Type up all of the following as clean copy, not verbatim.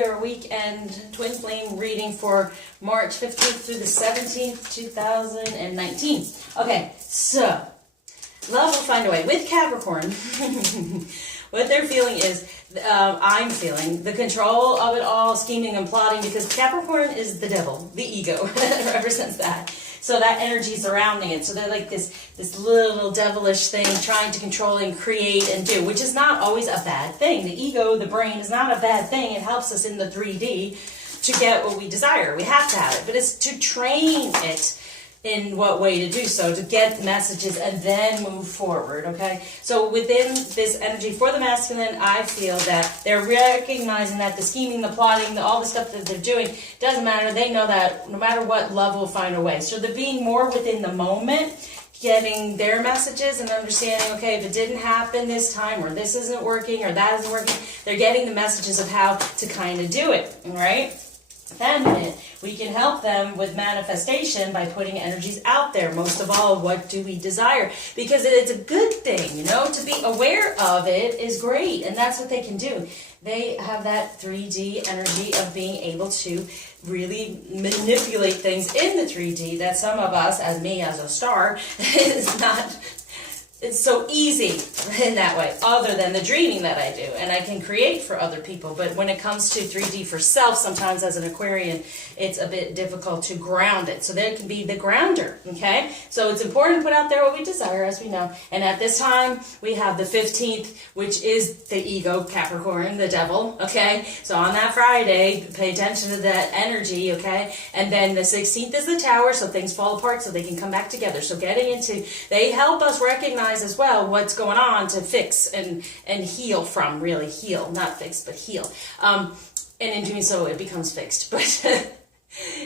your weekend twin flame reading for March 15th through the 17th, 2019. Okay, so love will find a way. With Capricorn, what they're feeling is, I'm feeling the control of it all, scheming and plotting, because Capricorn is the devil, the ego, represents that. So that energy surrounding it. So they're like this little devilish thing trying to control and create and do, which is not always a bad thing. The ego, the brain, is not a bad thing. It helps us in the 3D to get what we desire. We have to have it. But it's to train it in what way to do so, to get messages and then move forward, okay? So within this energy for the masculine, I feel that they're recognizing that the scheming, the plotting, all the stuff that they're doing doesn't matter. They know that no matter what, love will find a way. So they're being more within the moment, getting their messages and understanding, okay, if it didn't happen this time, or this isn't working, or that isn't working, they're getting the messages of how to kind of do it, all right? Feminine, we can help them with manifestation by putting energies out there. Most of all, what do we desire? Because it's a good thing, you know, to be aware of it is great, and that's what they can do. They have that 3D energy of being able to really manipulate things in the 3D that some of us, as me as a star, is not. It's so easy in that way, other than the dreaming that I do. And I can create for other people. But when it comes to 3D for self, sometimes as an Aquarian, it's a bit difficult to ground it. So there can be the grounder, okay? So it's important to put out there what we desire, as we know. And at this time, we have the 15th, which is the ego, Capricorn, the devil, okay? So on that Friday, pay attention to that energy, okay? And then the 16th is the tower, so things fall apart so they can come back together. So getting into, they help us recognize as well what's going on to fix and heal from, really heal, not fix, but heal. And in doing so, it becomes fixed. But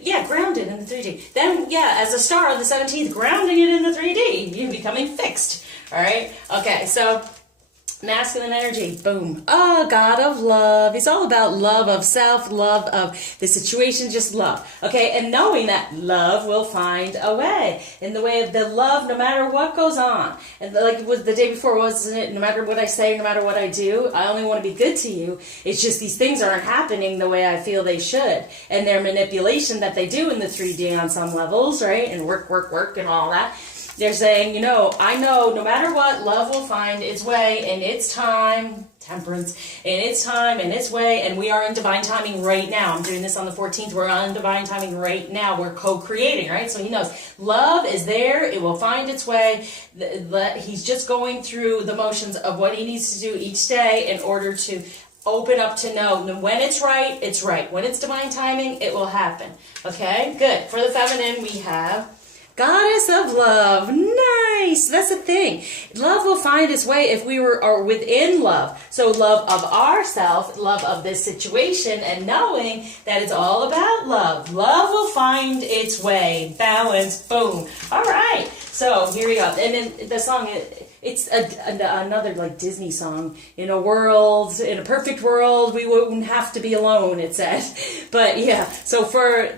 yeah, grounded in the 3D. Then, yeah, as a star on the 17th, grounding it in the 3D, you're becoming fixed. All right? Okay, so masculine energy, boom. Oh, God of love. It's all about love of self, love of the situation, just love. Okay, and knowing that love will find a way. In the way of the love, no matter what goes on. And like it was the day before, wasn't it? No matter what I say, no matter what I do, I only want to be good to you. It's just these things aren't happening the way I feel they should. And their manipulation that they do in the 3D on some levels, right? And work, and all that. They're saying, you know, I know no matter what, love will find its way in its time, temperance, in its time, in its way, and we are in divine timing right now. I'm doing this on the 14th. We're on divine timing right now. We're co-creating, right? So he knows love is there. It will find its way. He's just going through the motions of what he needs to do each day in order to open up to know when it's right, it's right. When it's divine timing, it will happen. Okay, good. For the feminine, we have Goddess of love. Nice. That's the thing. Love will find its way if we are within love. So love of ourself, love of this situation, and knowing that it's all about love. Love will find its way. Balance. Boom. All right. So here we go. And then the song, it's another like Disney song. In a perfect world, we wouldn't have to be alone, it says. But yeah,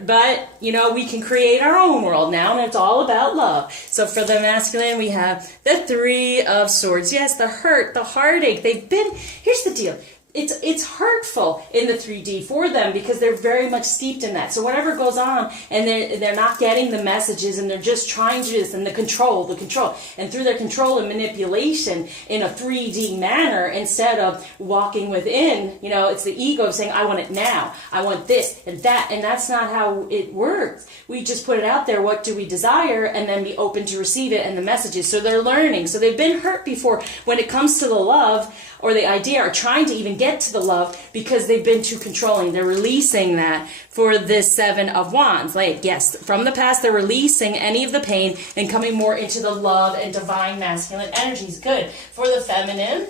but you know, we can create our own world now, and it's all about love. So for the masculine, we have the 3 of Swords. Yes, the hurt, the heartache. Here's the deal. It's hurtful in the 3D for them because they're very much steeped in that. So whatever goes on, and they're not getting the messages, and they're just trying to do this, and the control, and through their control and manipulation in a 3D manner instead of walking within, you know, it's the ego saying, I want it now, I want this and that, and that's not how it works. We just put it out there, what do we desire, and then be open to receive it and the messages. So they're learning. So they've been hurt before when it comes to the love or the idea, or trying to even get to the love because they've been too controlling. They're releasing that for this 7 of Wands. Like, yes, from the past, they're releasing any of the pain and coming more into the love and divine masculine energies. Good. For the feminine,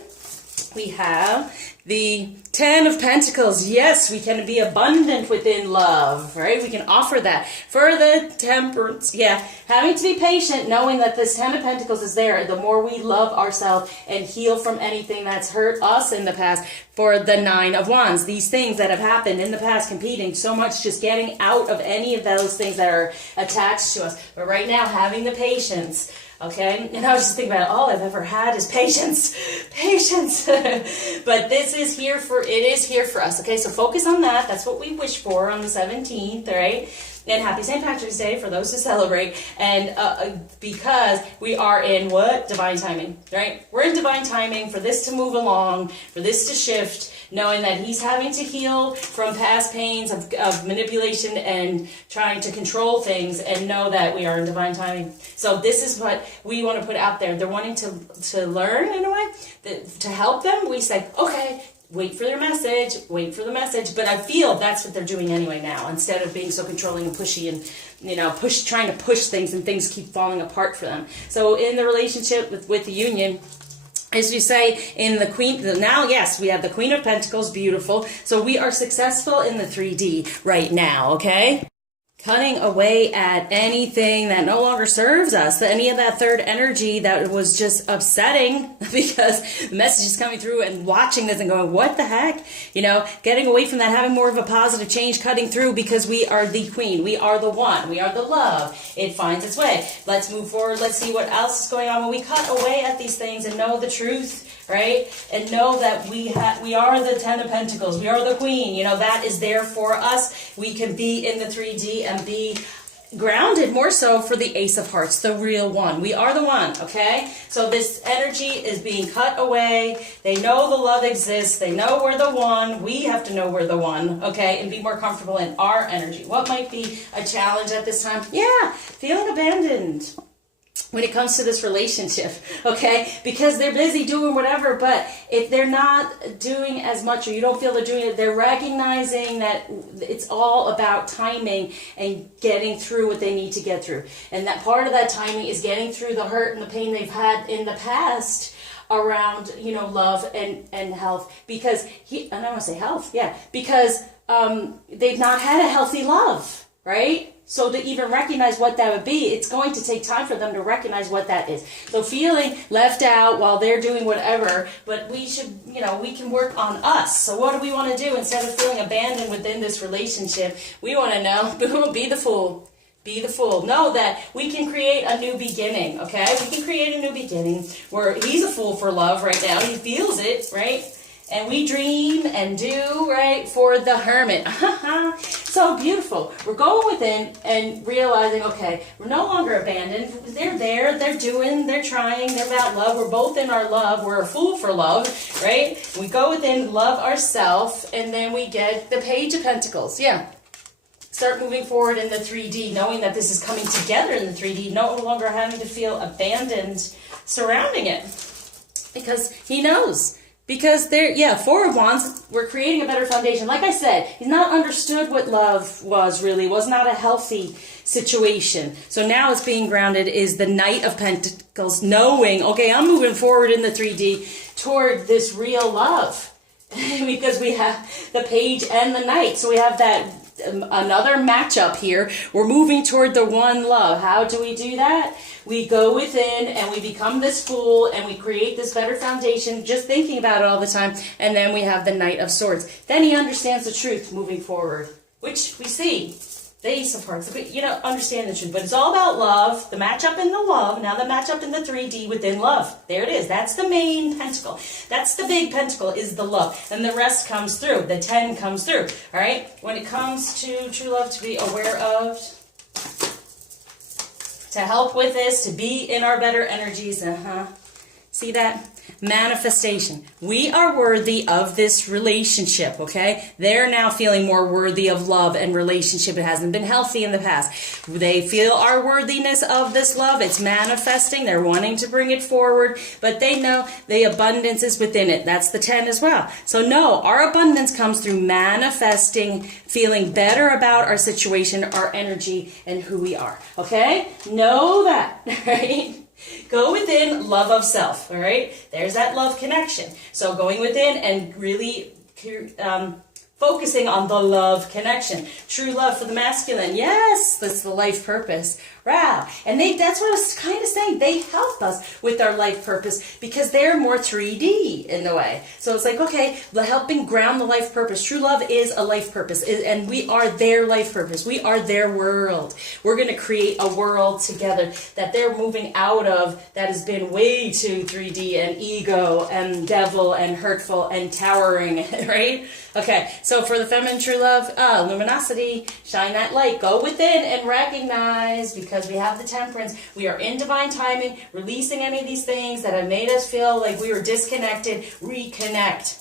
we have the 10 of Pentacles. Yes, we can be abundant within love, right? We can offer that. For the temperance, yeah, having to be patient, knowing that this 10 of Pentacles is there. The more we love ourselves and heal from anything that's hurt us in the past. For the 9 of Wands, these things that have happened in the past, competing so much, just getting out of any of those things that are attached to us. But right now, having the patience Okay, and I was just thinking about all I've ever had is patience, patience. But this is here for, it is here for us. Okay, so focus on that. That's what we wish for on the 17th, right? And happy St. Patrick's Day for those who celebrate. And because we are in what? Divine timing, right? We're in divine timing for this to move along, for this to shift, knowing that he's having to heal from past pains of manipulation and trying to control things, and know that we are in divine timing. So this is what we want to put out there. They're wanting to learn in a way, to help them. We say, okay, wait for their message, wait for the message. But I feel that's what they're doing anyway now, instead of being so controlling and pushy and, you know, trying to push things, and things keep falling apart for them. So in the relationship with the union, as you say, in the Queen, now, yes, we have the Queen of Pentacles, beautiful. So we are successful in the 3D right now, okay? Cutting away at anything that no longer serves us, any of that third energy that was just upsetting because the message is coming through, and watching this and going, what the heck? You know, getting away from that, having more of a positive change, cutting through, because we are the queen. We are the one. We are the love. It finds its way. Let's move forward. Let's see what else is going on when we cut away at these things and know the truth. Right? And know that we are the 10 of Pentacles. We are the queen. You know, that is there for us. We can be in the 3D and be grounded more so for the Ace of Hearts, the real one. We are the one, okay? So this energy is being cut away. They know the love exists. They know we're the one. We have to know we're the one, okay? And be more comfortable in our energy. What might be a challenge at this time? Yeah, feeling abandoned when it comes to this relationship, okay? Because they're busy doing whatever, but if they're not doing as much, or you don't feel they're doing it, they're recognizing that it's all about timing and getting through what they need to get through. And that part of that timing is getting through the hurt and the pain they've had in the past around, you know, love and health. Because and I want to say health, yeah, because they've not had a healthy love, right? So to even recognize what that would be, it's going to take time for them to recognize what that is. So feeling left out while they're doing whatever, but we should, you know, we can work on us. So what do we want to do instead of feeling abandoned within this relationship? We want to know, be the fool. Be the fool. Know that we can create a new beginning, okay? We can create a new beginning where he's a fool for love right now. He feels it, right? And we dream and do, right, for the hermit. So beautiful. We're going within and realizing, okay, we're no longer abandoned. They're there, they're doing, they're trying, they're about love. We're both in our love. We're a fool for love, right? We go within, love ourselves, and then we get the Page of Pentacles. Yeah. Start moving forward in the 3D, knowing that this is coming together in the 3D, no longer having to feel abandoned surrounding it. Because he knows. Because they're, yeah, Four of Wands, we're creating a better foundation. Like I said, he's not understood what love was really. It was not a healthy situation. So now it's being grounded is the Knight of Pentacles, knowing, okay, I'm moving forward in the 3D toward this real love. Because we have the Page and the Knight. So we have that another matchup here. We're moving toward the one love. How do we do that? We go within and we become this fool and we create this better foundation, just thinking about it all the time. And then we have the Knight of Swords. Then he understands the truth moving forward, which we see. The Ace of Hearts, you know, understand the truth. But it's all about love, the matchup in the love, now the matchup in the 3D within love. There it is. That's the main pentacle. That's the big pentacle, is the love. And the rest comes through. The 10 comes through. All right? When it comes to true love, to be aware of, to help with this, to be in our better energies. See that? Manifestation. We are worthy of this relationship, okay? They're now feeling more worthy of love and relationship. It hasn't been healthy in the past. They feel our worthiness of this love. It's manifesting. They're wanting to bring it forward, but they know the abundance is within it. That's the 10 as well. So no, our abundance comes through manifesting, feeling better about our situation, our energy, and who we are, okay? Know that, right? Go within, love of self, all right? There's that love connection. So going within and really focusing on the love connection. True love for the masculine. Yes, that's the life purpose. Wow. And that's what I was kind of saying. They help us with our life purpose because they're more 3D in a way. So it's like, okay, helping ground the life purpose. True love is a life purpose, and we are their life purpose. We are their world. We're going to create a world together that they're moving out of that has been way too 3D and ego and devil and hurtful and towering, right? Okay, so for the feminine true love, luminosity, shine that light, go within and recognize, because we have the temperance, we are in divine timing, releasing any of these things that have made us feel like we were disconnected, reconnect.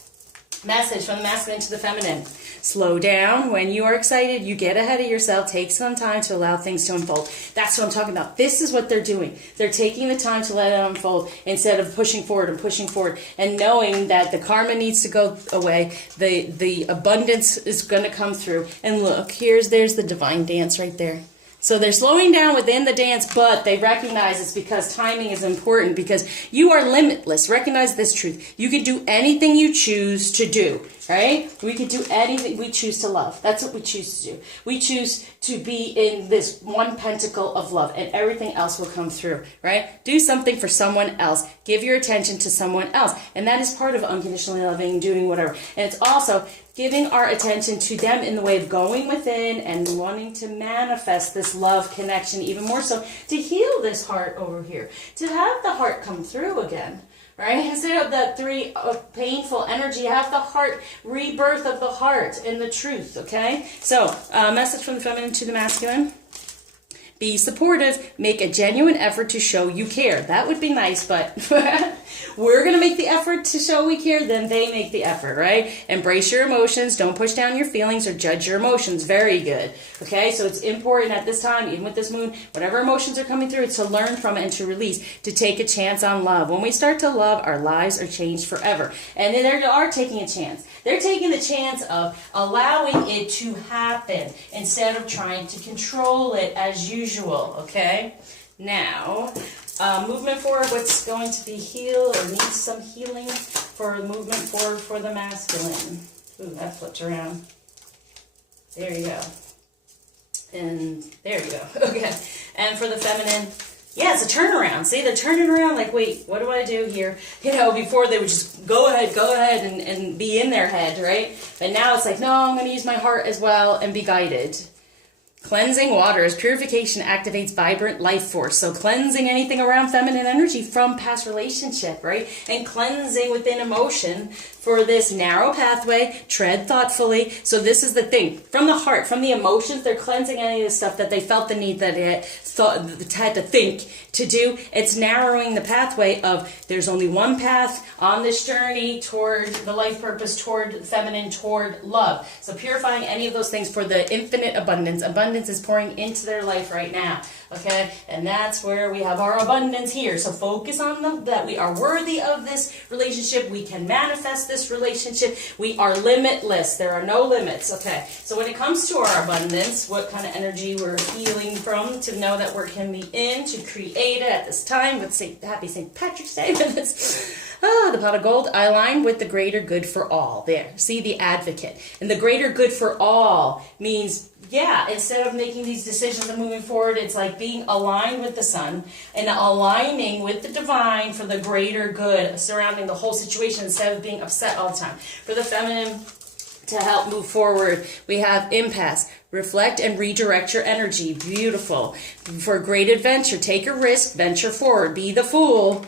Message from the masculine to the feminine. Slow down. When you are excited, you get ahead of yourself. Take some time to allow things to unfold. That's what I'm talking about. This is what they're doing. They're taking the time to let it unfold instead of pushing forward and knowing that the karma needs to go away. The abundance is going to come through. And look, there's the divine dance right there. So they're slowing down within the dance, but they recognize it's because timing is important, because you are limitless. Recognize this truth. You can do anything you choose to do, right? We can do anything. We choose to love. That's what we choose to do. We choose to be in this one pentacle of love, and everything else will come through, right? Do something for someone else. Give your attention to someone else. And that is part of unconditionally loving, doing whatever. And it's also giving our attention to them in the way of going within and wanting to manifest this love connection even more so, to heal this heart over here, to have the heart come through again, right? Instead of that painful energy, have the heart, rebirth of the heart and the truth, okay? So, message from the feminine to the masculine. Be supportive. Make a genuine effort to show you care. That would be nice, but we're going to make the effort to show we care, then they make the effort, right? Embrace your emotions. Don't push down your feelings or judge your emotions. Very good. Okay, so it's important at this time, even with this moon, whatever emotions are coming through, it's to learn from it and to release, to take a chance on love. When we start to love, our lives are changed forever. And they are taking a chance. They're taking the chance of allowing it to happen instead of trying to control it as usual, okay? Now, movement forward, what's going to be healed or needs some healing for movement forward for the masculine? Ooh, that flipped around. There you go. And there you go. Okay. And for the feminine, yeah, it's a turnaround. See, they're turning around like, wait, what do I do here? You know, before they would just go ahead and be in their head, right? But now it's like, no, I'm going to use my heart as well and be guided. Cleansing waters. Purification activates vibrant life force. So cleansing anything around feminine energy from past relationship, right? And cleansing within emotion for this narrow pathway. Tread thoughtfully. So this is the thing. From the heart, from the emotions, they're cleansing any of the stuff that they felt the need that it had to think to do. It's narrowing the pathway of there's only one path on this journey toward the life purpose, toward feminine, toward love. So purifying any of those things for the infinite abundance. Abundance is pouring into their life right now. Okay, and that's where we have our abundance here. So focus on that we are worthy of this relationship. We can manifest this relationship. We are limitless. There are no limits. Okay, so when it comes to our abundance, what kind of energy we're healing from to know that we can be in to create it at this time with Happy St. Patrick's Day with this. The pot of gold, I align with the greater good for all. There, see the advocate. And the greater good for all means, yeah, instead of making these decisions and moving forward, it's like being aligned with the sun and aligning with the divine for the greater good surrounding the whole situation instead of being upset all the time. For the feminine, to help move forward, we have impasse. Reflect and redirect your energy. Beautiful. For great adventure, take a risk, venture forward, be the fool.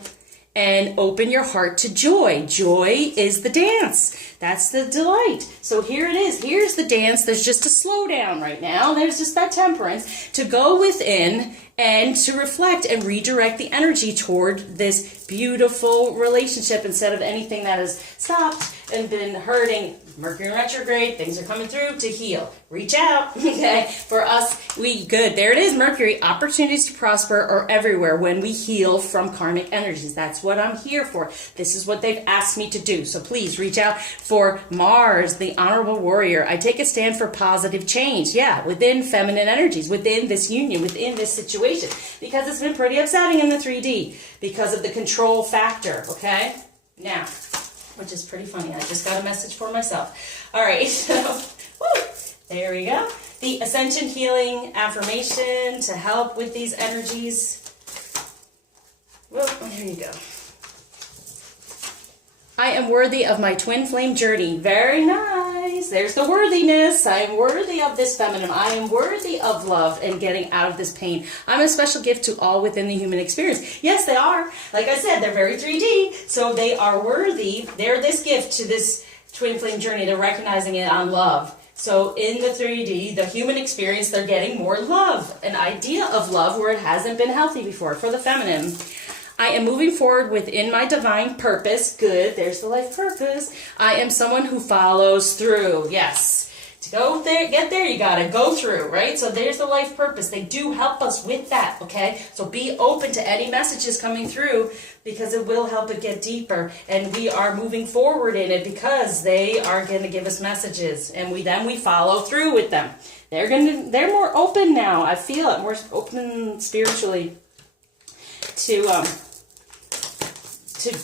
And open your heart to joy. Joy is the dance. That's the delight. So here it is. Here's the dance. There's just a slowdown right now. There's just that temperance to go within and to reflect and redirect the energy toward this beautiful relationship instead of anything that has stopped and been hurting. Mercury in retrograde, things are coming through to heal. Reach out, okay? For us, good. There it is, Mercury. Opportunities to prosper are everywhere when we heal from karmic energies. That's what I'm here for. This is what they've asked me to do. So please reach out for Mars, the honorable warrior. I take a stand for positive change. Yeah, within feminine energies, within this union, within this situation. Because it's been pretty upsetting in the 3D because of the control factor, okay? Now, which is pretty funny. I just got a message for myself. All right, so, woo, There we go. The Ascension Healing Affirmation to help with these energies. Well, here you go. I am worthy of my twin flame journey. Very nice. There's the worthiness. I am worthy of this feminine. I am worthy of love and getting out of this pain. I'm a special gift to all within the human experience. Yes, they are. Like I said, they're very 3D. So they are worthy. They're this gift to this twin flame journey. They're recognizing it on love. So in the 3D, the human experience, they're getting more love. An idea of love where it hasn't been healthy before for the feminine. I am moving forward within my divine purpose. Good. There's the life purpose. I am someone who follows through. Yes. To go there, get there, you got to go through, right? So there's the life purpose. They do help us with that, okay? So be open to any messages coming through because it will help it get deeper. And we are moving forward in it because they are going to give us messages. And we follow through with them. They're more open now. I feel it. More open spiritually to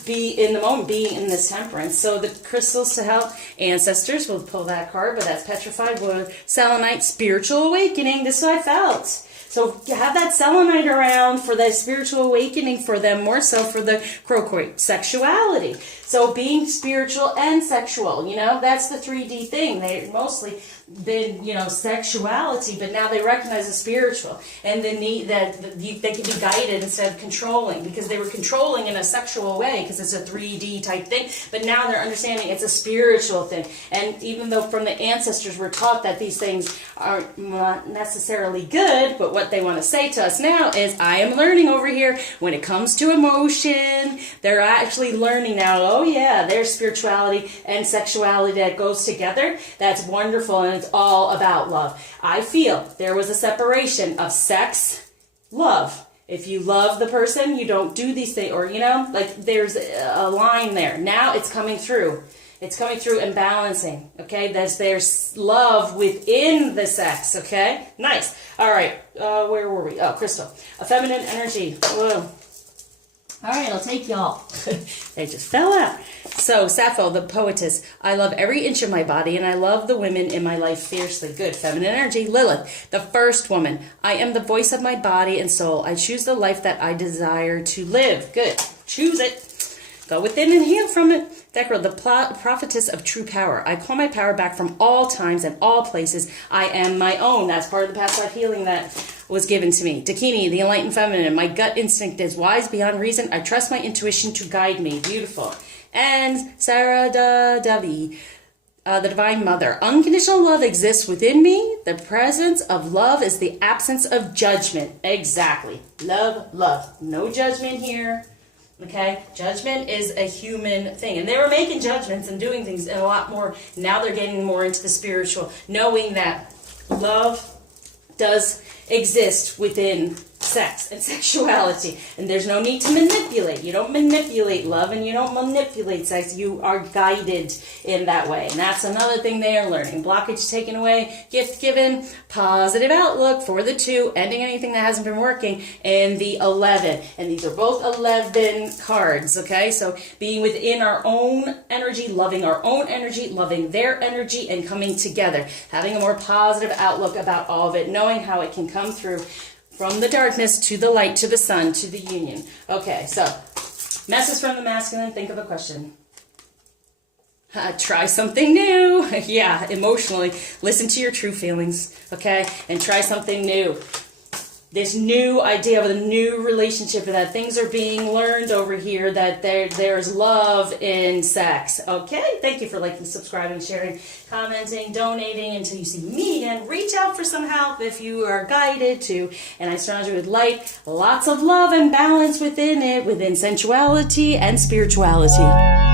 be in the moment, being in this temperance. So the crystals to help ancestors, we'll pull that card, but that's petrified wood, selenite, spiritual awakening. This is what I felt. So have that selenite around for that spiritual awakening for them, more so for the croquet, sexuality. So being spiritual and sexual, you know, that's the 3D thing. They mostly been, you know, sexuality, but now they recognize the spiritual and the need that they can be guided instead of controlling, because they were controlling in a sexual way because it's a 3D type thing, but now they're understanding it's a spiritual thing. And even though from the ancestors we're taught that these things are not necessarily good, but what they want to say to us now is, I am learning over here when it comes to emotion. They're actually learning now, oh yeah, there's spirituality and sexuality that goes together. That's wonderful, and it's all about love. I feel there was a separation of sex, love. If you love the person, you don't do these things, or, you know, like there's a line there. Now it's coming through. It's coming through and balancing, okay? There's love within the sex, okay? Nice. All right, where were we? Oh, crystal. A feminine energy. Whoa. All right, I'll take y'all. They just fell out. So, Sappho, the poetess. I love every inch of my body, and I love the women in my life fiercely. Good. Feminine energy. Lilith, the first woman. I am the voice of my body and soul. I choose the life that I desire to live. Good. Choose it. Go within and heal from it. Thecro, the prophetess of true power. I call my power back from all times and all places. I am my own. That's part of the past life healing that was given to me. Dakini, the enlightened feminine. My gut instinct is wise beyond reason. I trust my intuition to guide me. Beautiful. And Sarah Davi, the divine mother. Unconditional love exists within me. The presence of love is the absence of judgment. Exactly. Love, love. No judgment here. Okay, judgment is a human thing, and they were making judgments and doing things a lot more. Now they're getting more into the spiritual, knowing that love does exist within sex and sexuality, and there's no need to manipulate. You don't manipulate love, and you don't manipulate sex. You are guided in that way, and that's another thing they are learning. Blockage taken away, gift given, positive outlook for the 2, ending anything that hasn't been working, and the 11. And these are both 11 cards, okay? So being within our own energy, loving our own energy, loving their energy, and coming together, having a more positive outlook about all of it, knowing how it can come through from the darkness to the light, to the sun, to the union. Okay, so message from the masculine. Think of a question. Try something new. Yeah, emotionally. Listen to your true feelings, okay? And try something new. This new idea of a new relationship, that things are being learned over here, that there's love in sex. Okay, thank you for liking, subscribing, sharing, commenting, donating until you see me again. Reach out for some help if you are guided to. And I surround you with light, lots of love and balance within it, within sensuality and spirituality.